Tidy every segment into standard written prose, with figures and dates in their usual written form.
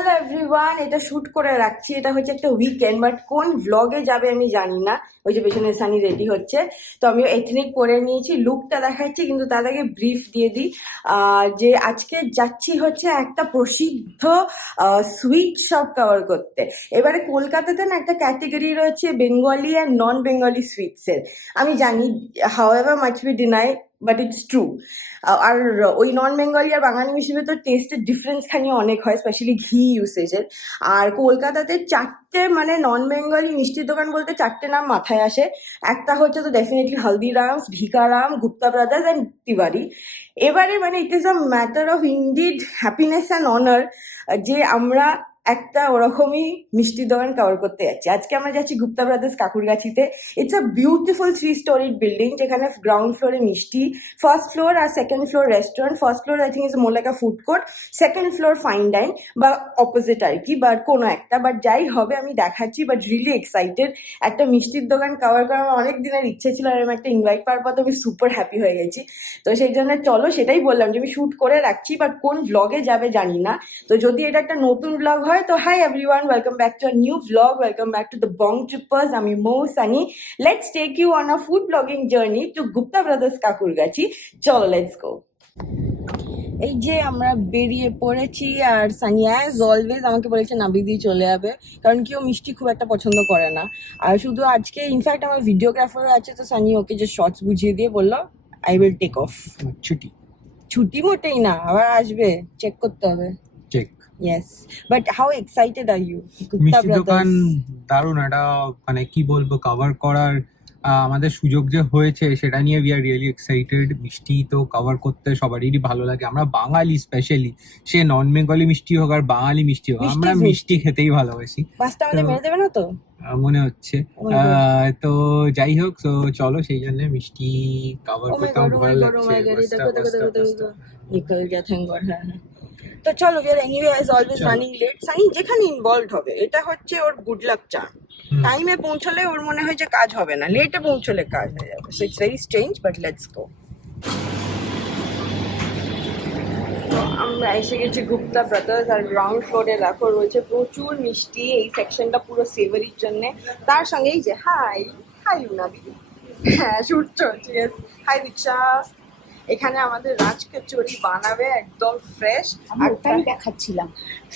Hello everyone, এটা shoot করে রাখছি। এটা হচ্ছে একটা উইকেন্ড, বাট কোন ভ্লগে যাবে আমি জানি না। ওই যে পেছনে সানি রেডি হচ্ছে, তো আমিও এথনিক পরে নিয়েছি, লুকটা দেখাচ্ছি। কিন্তু তার আগে ব্রিফ দিয়ে দিই যে আজকে যাচ্ছি হচ্ছে একটা প্রসিদ্ধ সুইট শপ কভার করতে। এবারে কলকাতাতে না একটা ক্যাটেগরি রয়েছে বেঙ্গলি আর নন বেঙ্গলি সুইটসের। আমি জানি, however much we deny, but it's true. আর ওই নন বেঙ্গলি আর বাঙালি হিসেবে তো টেস্টের ডিফারেন্স খানি অনেক হয়, স্পেশালি ঘি ইউসেজের। আর কলকাতাতে চারটে মানে নন বেঙ্গলি মিষ্টির দোকান বলতে চারটে নাম মাথায় আসে। একটা হচ্ছে তো definitely Haldirams, Bhikaram, Gupta brothers and Tiwari. এবারে মানে it is a matter of indeed happiness and honour যে আমরা একটা ওরকমই মিষ্টির দোকান কভার করতে যাচ্ছি। আজকে আমরা যাচ্ছি গুপ্তা ব্রাদার্স কাকুরগাছিতে। It's a beautiful 3 storied building, যেখানে গ্রাউন্ড ফ্লোরে মিষ্টি, ফার্স্ট ফ্লোর আর second floor restaurant. First floor I think is more like a food court, second floor fine dine বা অপোজিট আর কি, বাট কোনো একটা। বাট যাই হবে আমি দেখাচ্ছি, বাট রিয়েলি এক্সাইটেড। একটা মিষ্টির দোকান কভার করার আমার অনেক দিনের ইচ্ছে ছিল, আর আমি একটা ইনভাইট পাওয়ার পর তো আমি সুপার হ্যাপি হয়ে গেছি। তো সেই জন্য চলো, সেটাই বললাম যে আমি শ্যুট করে রাখছি, বাট কোন ভ্লগে যাবে জানি না। তো যদি এটা একটা নতুন ভ্লগ হয় তো hi everyone, welcome back to a new vlog, welcome back to the Bong trippers. আমি Mou Sunny. Let's take you on a food blogging journey to Gupta brothers Kankurgachi. চলো, লেটস গো। এই যে আমরা বেরিয়ে পড়েছি, আর সানি অ্যাজ অলওয়েজ আমাকে বলেছে নাবি দিয়ে চলে যাবে, কারণ কি ও মিষ্টি খুব একটা পছন্দ করে না। আর শুধু আজকে ইনফ্যাক্ট আমার ভিডিওগ্রাফারও আছে, তো সানি ওকে যে শর্টস বুঝিয়ে দিয়ে বললো আই উইল টেক অফ। ছুটি ছুটি মোটেই না, আবার আসবে, চেক করতে হবে। Check. Yes, but how excited are you? Gupta মিষ্টি দোকান Brothers. দারুণ একটা, মানে কি বলবো, কভার করার আমাদের সুযোগ যে হয়েছে সেটা নিয়ে উই আর রিয়েলি এক্সাইটেড। মিষ্টি তো কভার করতে সবারই ভালো লাগে, আমরা বাঙালি স্পেশালি, সে নন বেঙ্গলি মিষ্টি হোক আর বাঙালি মিষ্টি হোক, মিষ্টি আমরা fruit। মিষ্টি খেতেই ভালোবাসি। বাসটা আমাদের তো মেরে দেবে না তো? মনে হচ্ছে Oh my God. তো যাই হোক, তো চলো সেই জন্য মিষ্টি কভার Oh my করতে God, আমার oh ভালো my God, oh লাগছে। my God. বাসটা দেখো দেখো বাসটা দেখো দেখো বাসটা নিকল গিয়া, থ্যাংক গড। হ্যাঁ হ্যাঁ। তো চলো, we are anyway as always চলো। running late. সানি যেখানে ইনভলভড হবে এটা হচ্ছে ওর গুড লাক চার্ম। হুম। টাইমে পৌঁছলে ওর মনে হয় যে কাজ হবে না, লেটে পৌঁছলে কাজ হয়ে যাবে। So it's very strange, but let's go. আমরা এসে গেছি গুপ্তা ব্রাদার্স, আর গ্রাউন্ড ফ্লোরে দেখো রয়েছে প্রচুর মিষ্টি। এই সেকশনটা পুরো সেভারির জন্য। তার সঙ্গে এই যে হাই হাই উনাদি, হ্যাঁ শুট চলছে। হাই দীক্ষা। এখানে আমাদের রাজ কচুরি বানাবে একদম ফ্রেশ। আমি ওটাই দেখাচ্ছিলাম,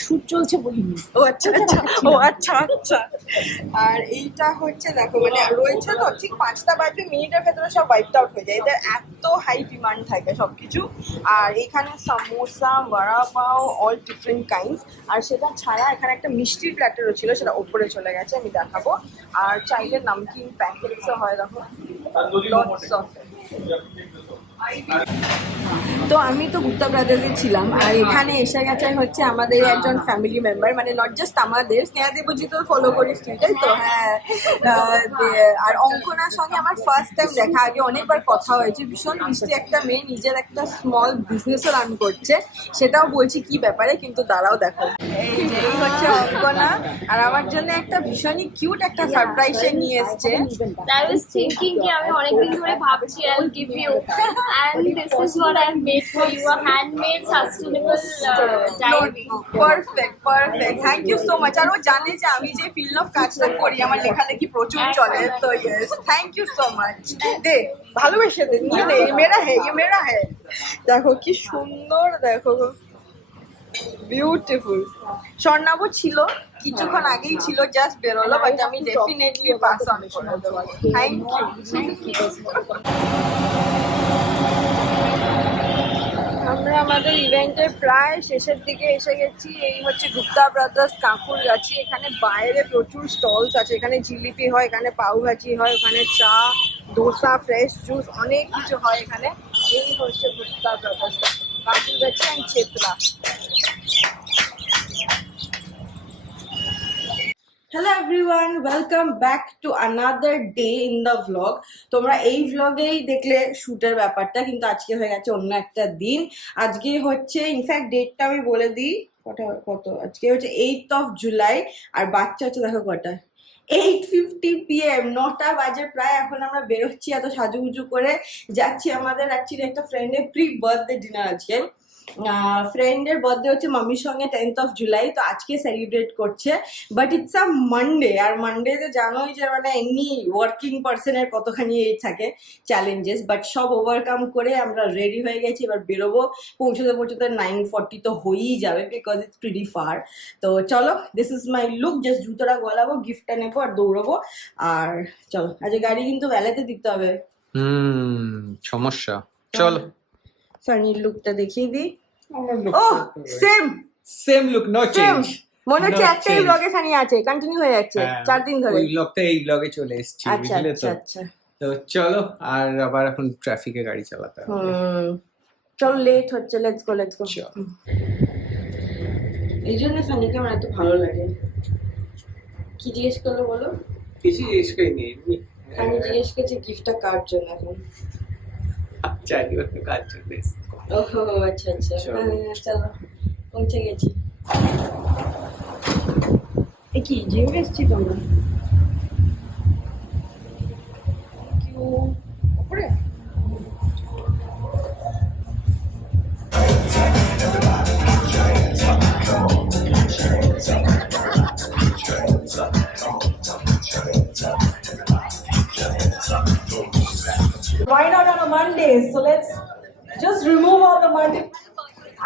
শুট চলছে বলিনি। ও আচ্ছা আচ্ছা, ও আচ্ছা আচ্ছা। আর এইটা হচ্ছে দেখো মানে রয়েছে তো ঠিক 5টা বাজবে, মিনিটের ভেতরে সব ওয়াইপড আউট হয়ে যায়। এদের এত হাই ডিমান্ড থাকে সবকিছু। আর এখানে সামোসা, বড়া পাও, অল ডিফারেন্ট কাইন্ডস। আর সেটা ছাড়া এখানে একটা মিষ্টির প্ল্যাটারও ছিল, সেটা ওপরে চলে গেছে, আমি দেখাবো। আর চাইলে নামকিন প্যাকেটসও হয়, দেখো লটস অফ। তো আমি তো গুপ্তা ব্রাদার্সে ছিলাম, আর এখানে এসে গেছে হচ্ছে আমাদের একজন ফ্যামিলি মেম্বার, মানে নট জাস্ট আমাদের, স্নেহা দেবজি তো ফলো করিস তুই, তাই তো? হ্যাঁ। আর অঙ্কনার সঙ্গে আমার ফার্স্ট টাইম দেখা, আগে অনেকবার কথা হয়েছে। ভীষণ মিষ্টি একটা মেয়ে, নিজের একটা স্মল বিজনেসও রান করছে, সেটাও বলছি কি ব্যাপারে, কিন্তু দাঁড়াও দেখো। এই হচ্ছে অঙ্কনা, আর আমার জন্য একটা ভীষণই কিউট একটা সারপ্রাইজ নিয়ে এসছে। I was thinking कि আমি অনেকদিন ধরে ভাবছি I'll give you and this is what I've made for you, a handmade sustainable diary. Perfect perfect, thank you so much. আর ও জানে যে আমি যে ফিল্ড অফ কাজটা করি, আমার লেখালেখি প্রচুর চলে, তো yes thank you so much. দে, ভালোবেসে দে, নিয়ে নে, মেরা হ্যাঁ, ইয়ে মেরা হ্যাঁ। দেখো কি সুন্দর, দেখো বিউটিফুল। স্বর্ণাবও ছিল, কিছুক্ষণ আগেই ছিল, জাস্ট বেরোলো, বাট আমি ডেফিনেটলি পাস অন করে দেবো। Thank you. আমরা আমাদের ইভেন্টের প্রায় শেষের দিকে এসে গেছি। এই হচ্ছে গুপ্তা ব্রাদার্স কাকুরগাছি। এখানে বাইরে প্রচুর স্টলস আছে, এখানে জিলিপি হয়, এখানে পাউ ভাজি হয়, ওখানে চা, দোসা, ফ্রেশ জুস, অনেক কিছু হয় এখানে। এই হচ্ছে Gupta brothers Kakurgachi and Chetla. Hello everyone, welcome back to another day in the vlog. তোমরা এই ভ্লগেই দেখলে শ্যুটের ব্যাপারটা, কিন্তু আজকে হয়ে গেছে অন্য একটা দিন। আজকে হচ্ছে, ইনফ্যাক্ট ডেটটা আমি বলে দিই, কত আজকে হচ্ছে 8th of July। আর বাচ্চা হচ্ছে দেখো কটা, 8:50 PM, 9টা বাজে প্রায়। এখন আমরা বেরোচ্ছি এত সাজুগুজু করে, যাচ্ছি আমাদের অ্যাকচুয়ালি একটা ফ্রেন্ডের প্রি বার্থডে ডিনার আজকে। ফ্রেন্ডের বার্থডে হচ্ছে মাম্মির সঙ্গে 10th of July, তো আজকে সেলিব্রেট করছে, বাট ইটস আ মানডে, আর মানডেতে জানোই যে মানে এমনি ওয়ার্কিং পার্সনের কতখানি এই থাকে চ্যালেঞ্জেস, বাট সব ওভারকাম করে আমরা রেডি হয়ে গেছি, এবার বেরোবো, পৌঁছতে 9:40 তো হয়েই যাবে বিকজ ইটস প্রিটি ফার। তো চলো, this is my look, just জুতোটা গলাবো, গিফটটা নেবো আর দৌড়বো। আর চলো, আজকে গাড়ি কিন্তু বেলাতে দিতে হবে। সমস্যা, চলো। সানির লুকটা দেখিয়ে দিই। Oh same same look, no change. মনে হচ্ছে No একটাই change. ব্লগে সানি আছে, কন্টিনিউ হয়ে যাচ্ছে 4 দিন ধরে। ওই ব্লগটা এই ব্লগে চলে এসেছি, আচ্ছা বুঝলে তো? আচ্ছা আচ্ছা। তো চলো, আর আবার এখন ট্রাফিকে গাড়ি চালাতে হবে। চলো, লেট হচ্ছে, লেটস গো লেটস গো। চলো। এই জন্য সানিকে আমার এত ভালো লাগে। কি জিজ্ঞেস করলো বলো? কিছু জিজ্ঞেস করিনি, এমনি। আমি জিজ্ঞেস করছি গিফটটা কার জন্য এখন। আচ্ছা, এবার কাজ চলবে। ওহো আচ্ছা আচ্ছা, চলো। চলো পৌঁছে গেছি। এ কি জিমে এসছি তোমরা? উপরে Why not on a Monday? So let's just remove all the Monday.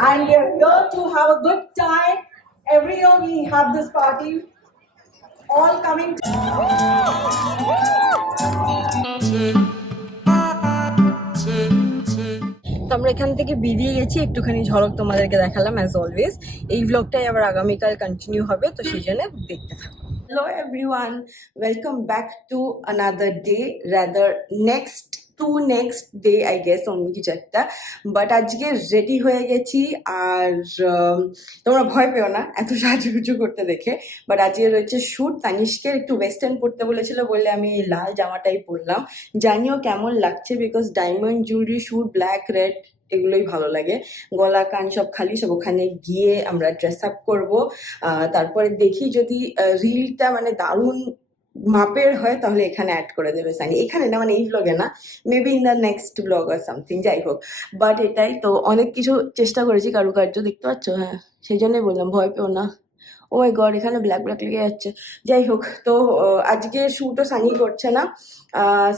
And we are here to have a good time. Every year we have this party. All coming to তো আমরা এখান থেকে বেরিয়ে গেছি, একটুখানি ঝলক তোমাদেরকে দেখালাম অ্যাজ অলওয়েজ। এই ব্লগটাই আবার আগামীকাল কন্টিনিউ হবে, তো সেই জন্য দেখতে থাকো। Hello everyone, welcome back to another day, rather next day I guess, অন্য কিছু একটা। বাট আজকে রেডি হয়ে গেছি, আর তোমরা ভয় পেও না এত সাজুগুজু করতে দেখে। বাট আজকে রয়েছে শ্যুট, তানিষ্কের একটু ওয়েস্টার্ন পরতে বলেছিল বলে আমি এই লাল জামাটাই পরলাম। জানিও কেমন লাগছে, because diamond jewellery, shoot, black, red এগুলোই ভালো লাগে। গলা কান সব খালি, সব ওখানে গিয়ে আমরা ড্রেস আপ করবো। তারপরে দেখি যদি রিলটা মানে দারুণ মাপের হয় তাহলে এখানে অ্যাড করে দেবে সানি, এখানে না মানে এই ব্লগে না, maybe in the next blog আর সামথিং, যাই হোক। বাট এটাই তো, অনেক কিছু চেষ্টা করেছি, কারুকার্য দেখতে পাচ্ছ, হ্যাঁ সেই জন্যই বললাম ভয় পেও না। ও মাই গড, এখানে ব্ল্যাক ব্ল্যাক লেগে যাচ্ছে। যাই হোক, তো আজকে শ্যুটও সানি করছে না,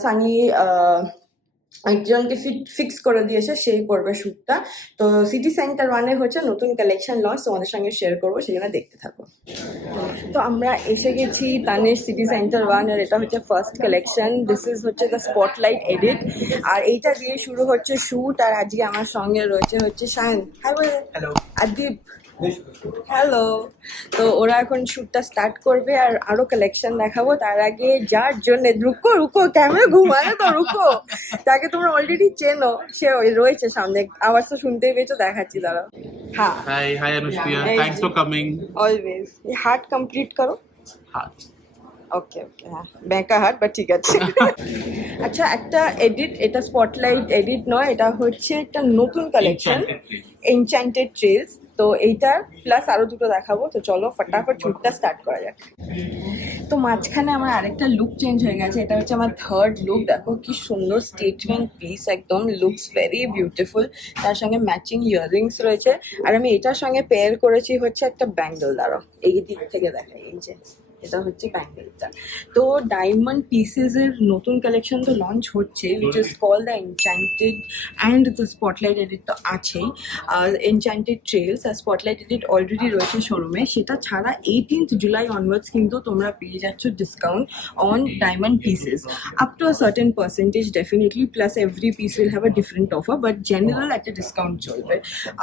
সানি একজনকে ফিক্স করে দিয়েছে, সেই করবে শ্যুটটা। তো সিটি সেন্টার 1-এ হচ্ছে নতুন কালেকশন লঞ্চ, তোমাদের সঙ্গে শেয়ার করবো, সেখানে দেখতে থাকো। তো আমরা এসে গেছি তানিশ সিটি সেন্টার 1-এর, এটা হচ্ছে ফার্স্ট কালেকশন। দিস ইজ হচ্ছে দ্য স্পটলাইট এডিট, আর এইটা দিয়ে শুরু হচ্ছে শ্যুট। আর আজকে আমার সঙ্গে রয়েছে হচ্ছে শায়ন, হাই বলে, হ্যালো, আদিপ, হ্যালো। তো ওরা এখন শ্যুটটা স্টার্ট করবে, আর আরো কালেকশন দেখাবো। তার আগে যার জন্য, রুকো ক্যামেরা ঘুমালে তো, রুকো, তাকে তোমরা অলরেডি চেনো, সে রয়েছে সামনে, আওয়াজ তো শুনতেই পেয়েছো, দেখাচ্ছি দাঁড়াও। হ্যাঁ, Hi Anushpriya. Hey. Thanks for coming. Always. Heart complete করো। Heart. ওকে ওকে, হ্যাঁ ব্যাঁকা হাট, বাট ঠিক আছে। আচ্ছা, একটা এডিট, এটা স্পটলাইট এডিট নয়, এটা হচ্ছে একটা নতুন কালেকশন, এনচ্যান্টেড ট্রেলস। তো এইটার প্লাস আরো দুটো দেখাবো। তো চলো ফটাফট শ্যুটটা স্টার্ট করা যাক। তো মাঝখানে আমার আরেকটা লুক চেঞ্জ হয়ে গেছে, এটা হচ্ছে আমার থার্ড লুক। দেখো কি সুন্দর স্টেটমেন্ট পিস, একদম লুকস ভেরি বিউটিফুল। তার সঙ্গে ম্যাচিং ইয়াররিংস রয়েছে, আর আমি এটার সঙ্গে পেয়ার করেছি হচ্ছে একটা ব্যাঙ্গেল। দাঁড়াও এই দিক থেকে দেখাই, এই যে এটা হচ্ছে ব্যাঙ্গেলটা। তো ডায়মন্ড পিসেসের নতুন কালেকশন তো লঞ্চ হচ্ছে, which is call the enchanted and the spotlight edit তো আছেই, আর এনচ্যান্টেড ট্রেলস আর স্পটলাইট এডিট অলরেডি রয়েছে শোরুমে। সেটা ছাড়া 18th জুলাই অনওয়ার্ডস কিন্তু তোমরা পেয়ে যাচ্ছ discount on diamond pieces up to a certain percentage definitely, plus every piece will have a different offer, but general একটা ডিসকাউন্ট চলবে।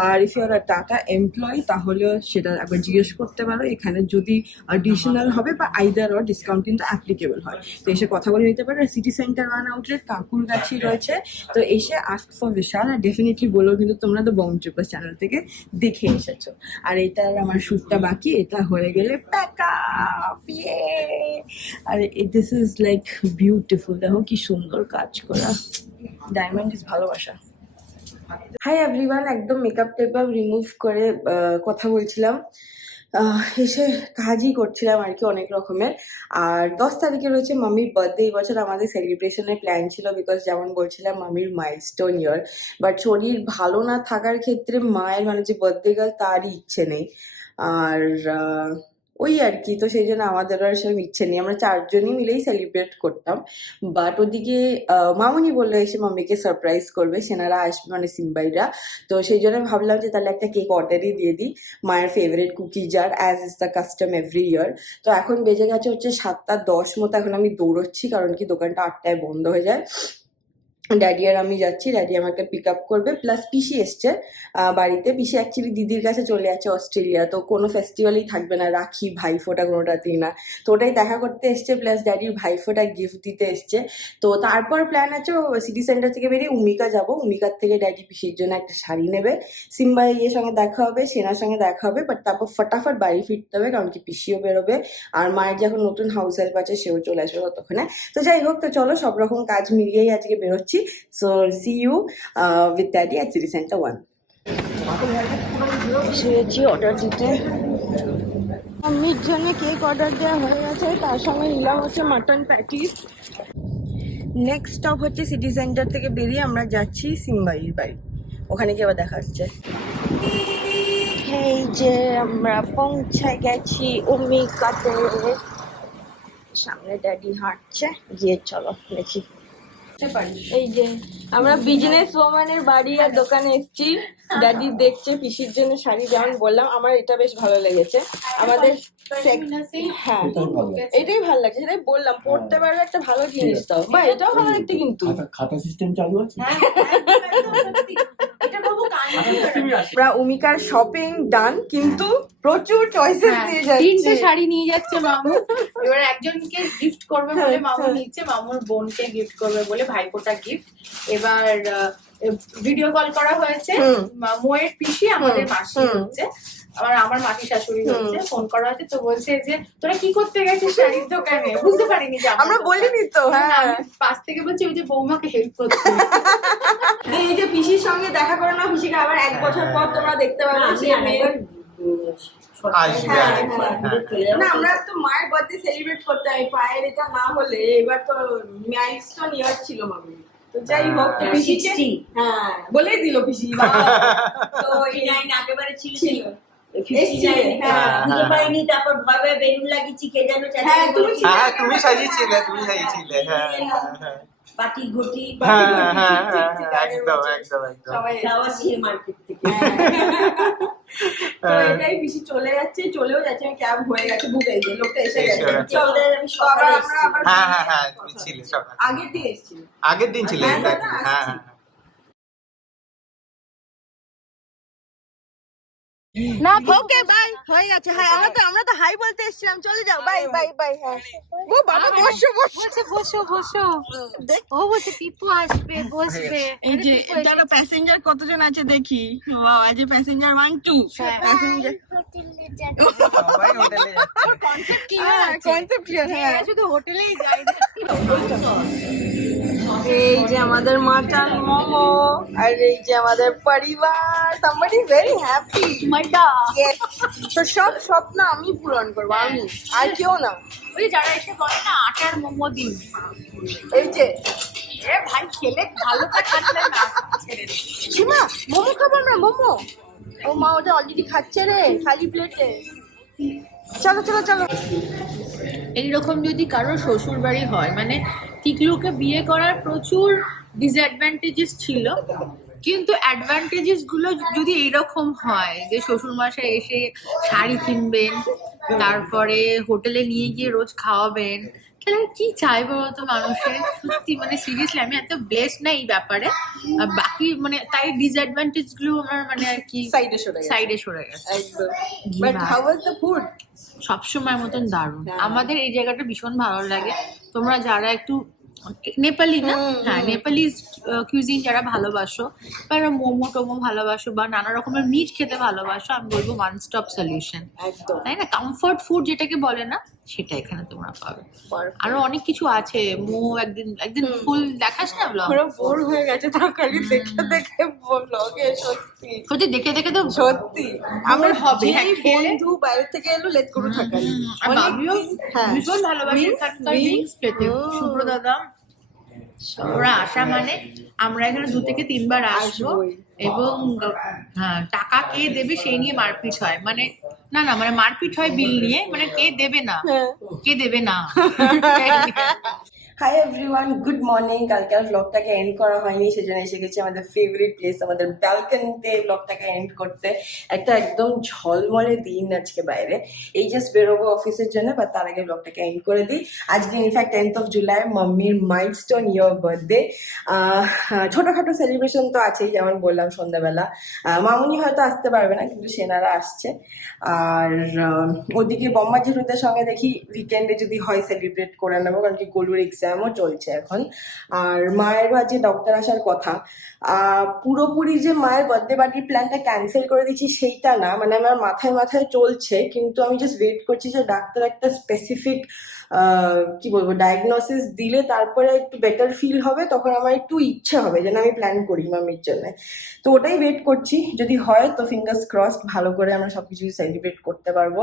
আর if you are a Tata employee তাহলেও সেটা একবার জিজ্ঞেস করতে পারো, এখানে যদি অ্যাডিশনাল হবে বা আইদার অর ডিসকাউন্ট কিন্তু অ্যাপ্লিকেবল হয়, তো এসে কথা বলে নিতে পারো। সিটি সেন্টার 1 আউটলেট কাকুরগাছি রয়েছে, তো এসে আস্ক ফর বিশাল, আর ডেফিনেটলি বলো কিন্তু তোমরা তো বং ট্রিপার চ্যানেল থেকে দেখে এসেছো। আর এটার আমার শ্যুটটা বাকি, এটা হয়ে গেলে প্যাক আপ, আর দিস ইজ লাইক বিউটিফুল। দেখো কি সুন্দর কাজ করা, ডায়মন্ড ইজ ভালোবাসা। হাই এভরিওয়ান, একদম মেকআপ টেকআপ রিমুভ করে কথা বলছিলাম। এসে কাজই করছিলাম আর কি অনেক রকমের। আর 10 তারিখে রয়েছে মামির বার্থডে। এই বছর আমাদের সেলিব্রেশনের প্ল্যান ছিল, বিকজ যেমন বলছিলাম মামির মাইলস্টোন ইয়ার, বাট শরীর ভালো না থাকার ক্ষেত্রে মায়ের মানে যে বার্থডে গার্ল তারই ইচ্ছে নেই। আর ওই আর কি, তো সেই জন্য আমাদেরও আর সেরকম ইচ্ছে নেই, আমরা 4 জনই মিলেই সেলিব্রেট করতাম। বাট ওদিকে মামুনি বললো এসে মাম্মিকে সারপ্রাইজ করবে, সেনারা আসবে মানে সিম্বাইরা। তো সেই জন্য ভাবলাম যে তাহলে একটা কেক অর্ডারই দিয়ে দিই, মায়ের favourite cookie jar, as is the custom every year. তো এখন বেজে গেছে হচ্ছে 7:10 মতো, এখন আমি দৌড়চ্ছি কারণ কি দোকানটা 8টায় বন্ধ হয়ে যায়। ড্যাডি আর আমি যাচ্ছি, ড্যাডি আমাকে পিক আপ করবে, প্লাস পিসি এসছে বাড়িতে। পিসি অ্যাকচুয়ালি দিদির কাছে চলে যাচ্ছে অস্ট্রেলিয়া, তো কোনো ফেস্টিভ্যালই থাকবে না, রাখি ভাইফোঁটা কোনোটাতেই না, তো ওটাই দেখা করতে এসছে, প্লাস ড্যাডির ভাইফোঁটা গিফট দিতে এসছে। তো তারপর প্ল্যান আছে সিটি সেন্টার থেকে বেরিয়ে উমিকা যাব, উমিকার থেকে ড্যাডি পিসির জন্য একটা শাড়ি নেবে, সিম্বাই ইয়ের সঙ্গে দেখা হবে, সেনার সঙ্গে দেখা হবে, বাট তারপর ফটাফট বাড়ি ফিরতে হবে কারণ কি পিসিও বেরোবে, আর মায়ের যখন নতুন হাউস হেল্প আছে সেও চলে আসবে ততক্ষণে। তো যাই হোক, তো চলো সব রকম কাজ মিলিয়েই আজকে বেরোচ্ছি। So see you with Daddy at City Center 1. এসেছি অর্ডার দিতে, মাম্মির জন্য কেক অর্ডার দেওয়া হয়ে গেছে, তার সঙ্গে নিলাম হচ্ছে মাটন প্যাটিস। নেক্সট স্টপ হচ্ছে সিটি সেন্টার থেকে বেরিয়ে আমরা যাচ্ছি সিম্বাইয়ের বাড়ি, ওখানে গিয়ে আবার দেখা হচ্ছে। এই যে আমরা পৌঁছে গেছি উমিকাতে, সামনে ড্যাডি হাঁটছে, গিয়ে চলো দেখি। এই যে আমরা বিজনেস ওম্যানের বাড়ি আর দোকানে এসেছি, ড্যাডি দেখছে পিসির জন্য শাড়ি, যেমন বললাম আমার এটা বেশ ভালো লেগেছে, আমাদের হ্যাঁ এটাই ভালো লাগছে, সেটাই বললাম পড়তে পারবে একটা ভালো জিনিস দাও, বা এটাও ভালো দেখতে, কিন্তু খাতা সিস্টেম চালু আছে। আমরা উমিকার শপিং ডান, কিন্তু প্রচুর চয়েসেস দিয়ে যাচ্ছে। 3টে শাড়ি নিয়ে যাচ্ছে মামু, এবার একজনকে গিফট করবে বলে মামু নিচ্ছে, মামুর বোনকে গিফট করবে বলে ভাইপোটা গিফট। এবার ভিডিও কল করা হয়েছে, মোয়ের পিসি আমাদের মাসি হচ্ছে, আমার মাসি শাশুড়ি হচ্ছে, ফোন করা হয়েছে, তো বলছে যে তোরা কি করতে গেছিস শাড়ির দোকানে, বুঝতে পারিনি যে আমরা বলিনি তো। হ্যাঁ, আমি পাশ থেকে বলছি ওই যে বৌমাকে হেল্প করতে। এই যে পিসির সঙ্গে দেখা করে না, পিসিকে আবার 1 বছর পর তোমরা দেখতে পাবে। না আমরা তো মায়ের বার্থডে সেলিব্রেট করতে হয়, পায়ের এটা না হলে এবার তো মাইলস্টোন ইয়ার ছিল মামি, তো যাই হোক তো পিসিকে হ্যাঁ বলেই দিল পিসি, তো এই 9 একেবারে ছিল বুঝতে পারিনি, তারপর ভয় ভয় বেলুন লাগিয়েছি, কে যেন তুমি সাজিয়েছিলে, পাটি ঘটি একদম একদম একদম যাওয়া ছিল মার্কেট থেকে। তো এটাই পিসি চলে যাচ্ছে, চলেও যাচ্ছে, আমি ক্যাব হয়ে গেছে, বুক হয়ে গেছে, লোকটা এসে গেছে। চলে আমি সকালে তুমি ছিলে সকালে, আগের দিন এসেছিল, আগের দিন ছিলে, হ্যাঁ না ওকে বাই হয়ে গেছে। হ্যাঁ আমরা তো হাই বলতে এসেছিলাম, চলে যাও, বাই বাই বাই। হ্যাঁ ও বাবা বসো বসো বসো বসো, ও বলছে পিপু আসবে বসবে। এই যে যারা প্যাসেঞ্জার কতজন আছে দেখি, ওয়াও আজ প্যাসেঞ্জার 1 2 প্যাসেঞ্জার সবাই হোটেলে যাচ্ছে। কনসেপ্ট কি কনসেপ্ট ক্লিয়ার। হ্যাঁ শুধু হোটেলেই যাই। এই যে আমাদের মাটন মোমো, আর এই যে আমাদের পরিবার, somebody very happy মাড্ডা yes, তো সব স্বপ্ন আমি পূরণ করবো, আমি আর কেউ না। ওই যারা এসে বলে না আটার মোমো দিন, এই যে এ ভাই খেলে ভালো তা খাটলে না ছেড়ে দে। সীমা মোমো খাবো আমরা, মোমো। ও মা ওটা অলরেডি খাচ্ছে রে খালি প্লেটে, চলো চলো চলো। এইরকম যদি কারো শ্বশুর বাড়ি হয়, মানে টিকলুকে বিয়ে করার প্রচুর ডিসঅ্যাডভান্টেজেস ছিল, কিন্তু অ্যাডভান্টেজেস গুলো যদি এইরকম হয় যে শ্বশুর মশাই এসে শাড়ি কিনবেন, তারপরে হোটেলে নিয়ে গিয়ে রোজ খাওয়াবেন, তাহলে কি চাইবো তো মানুষের? সত্যি মানে সিরিয়াসলি আমি এত ব্লেসড না এই ব্যাপারে। বাকি মানে তাই ডিসঅ্যাডভান্টেজ গুলো আমার মানে আর কি সাইডে সরে গেছে। একদম। But how was the food? সবসময় মতন দারুণ। আমাদের এই জায়গাটা ভীষণ ভালো লাগে। তোমরা যারা একটু নেপালি না, হ্যাঁ নেপালি কিউজিন যারা ভালোবাসো, বা মোমো টোমো ভালোবাসো, বা নানা রকমের মিট খেতে ভালোবাসো, আমি বলবো ওয়ান স্টপ সলিউশন, একদম তাই না? কমফর্ট ফুড যেটাকে বলে না, সেটা এখানে তোমরা পাবে। আরো অনেক কিছু আছে, একদিন ফুল দেখাস না ব্লগ? পুরো বোর হয়ে গেছে তরকারি দেখে দেখে ব্লগে, সত্যি সত্যি দেখে দেখে তো সত্যি আমার হবে, হ্যাঁ, যেই খেলে বন্ধু বাইরে থেকে এলো লেট করে থাকালি। আর বাবিও হ্যাঁ। ভীষণ ভালোবাসে Wings, এখানকার wings, wings খেতে। শুভ্র দাদা ওরা আসা মানে আমরা এখানে 2 থেকে 3 বার আসবো, আসবোই। এবং হ্যাঁ, টাকা কে দেবে সেই নিয়ে মারপিট হয়, মানে না মানে মারপিট হয় বিল নিয়ে, মানে কে দেবে না, কে দেবে না। Hi everyone, good morning. কালকে আর ব্লগটাকে এন্ড করা হয়নি, সেজন্য এসে গেছি আমাদের ফেভারিট প্লেস, আমাদের ব্যালকনিতে ব্লগটাকে এন্ড করতে। একটা একদম ঝলমলে দিন আজকে বাইরে, এই জাস্ট বেরোবো অফিসের জন্য, বা তার আগে ব্লগটাকে এন্ড করে দিই। আজকে ইনফ্যাক্ট 10th of July, মাম্মির মাইলস্টোন ইয়ার বার্থডে। ছোটখাটো সেলিব্রেশন তো আছেই, যেমন বললাম সন্ধ্যাবেলা মামুনি হয়তো আসতে পারবে না, কিন্তু সেনারা আসছে। আর ওদিকে বম্মা জেঠুদের সঙ্গে দেখি উইকেন্ডে যদি হয় সেলিব্রেট করে নেবো, কারণ কি গোলুর এক্সামও চলছে এখন। আর মায়েরও আজকে ডক্টর আসার কথা। পুরোপুরি যে মায়ের বার্থডে পার্টির প্ল্যানটা ক্যান্সেল করে দিচ্ছি সেইটা না, মানে আমার মাথায় চলছে, কিন্তু আমি জাস্ট ওয়েট করছি যে ডাক্তার একটা স্পেসিফিক কি বলবো ডায়াগনোসিস দিলে তারপরে একটু বেটার ফিল হবে, তখন আমার একটু ইচ্ছে হবে যেন আমি প্ল্যান করি মামির জন্য। তো ওটাই ওয়েট করছি, যদি হয় তো ফিঙ্গার্স ক্রসড, ভালো করে আমরা সবকিছু সেলিব্রেট করতে পারবো।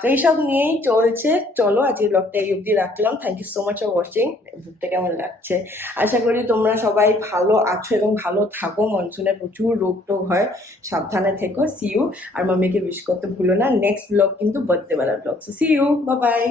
তো এইসব নিয়েই চলছে। চলো আজকের ব্লগটা এই অবধি রাখলাম। Thank you so much for watching. ব্লগটা কেমন লাগছে, আশা করি তোমরা সবাই ভালো আছো এবং ভালো থাকো। মনসুনে প্রচুর রোগ টোগ হয়, সাবধানে থেকো। See you. আর মাম্মিকে উইশ করতে ভুলো না। নেক্সট ব্লগ কিন্তু বার্থডে বেলা blog. So see you, bye by.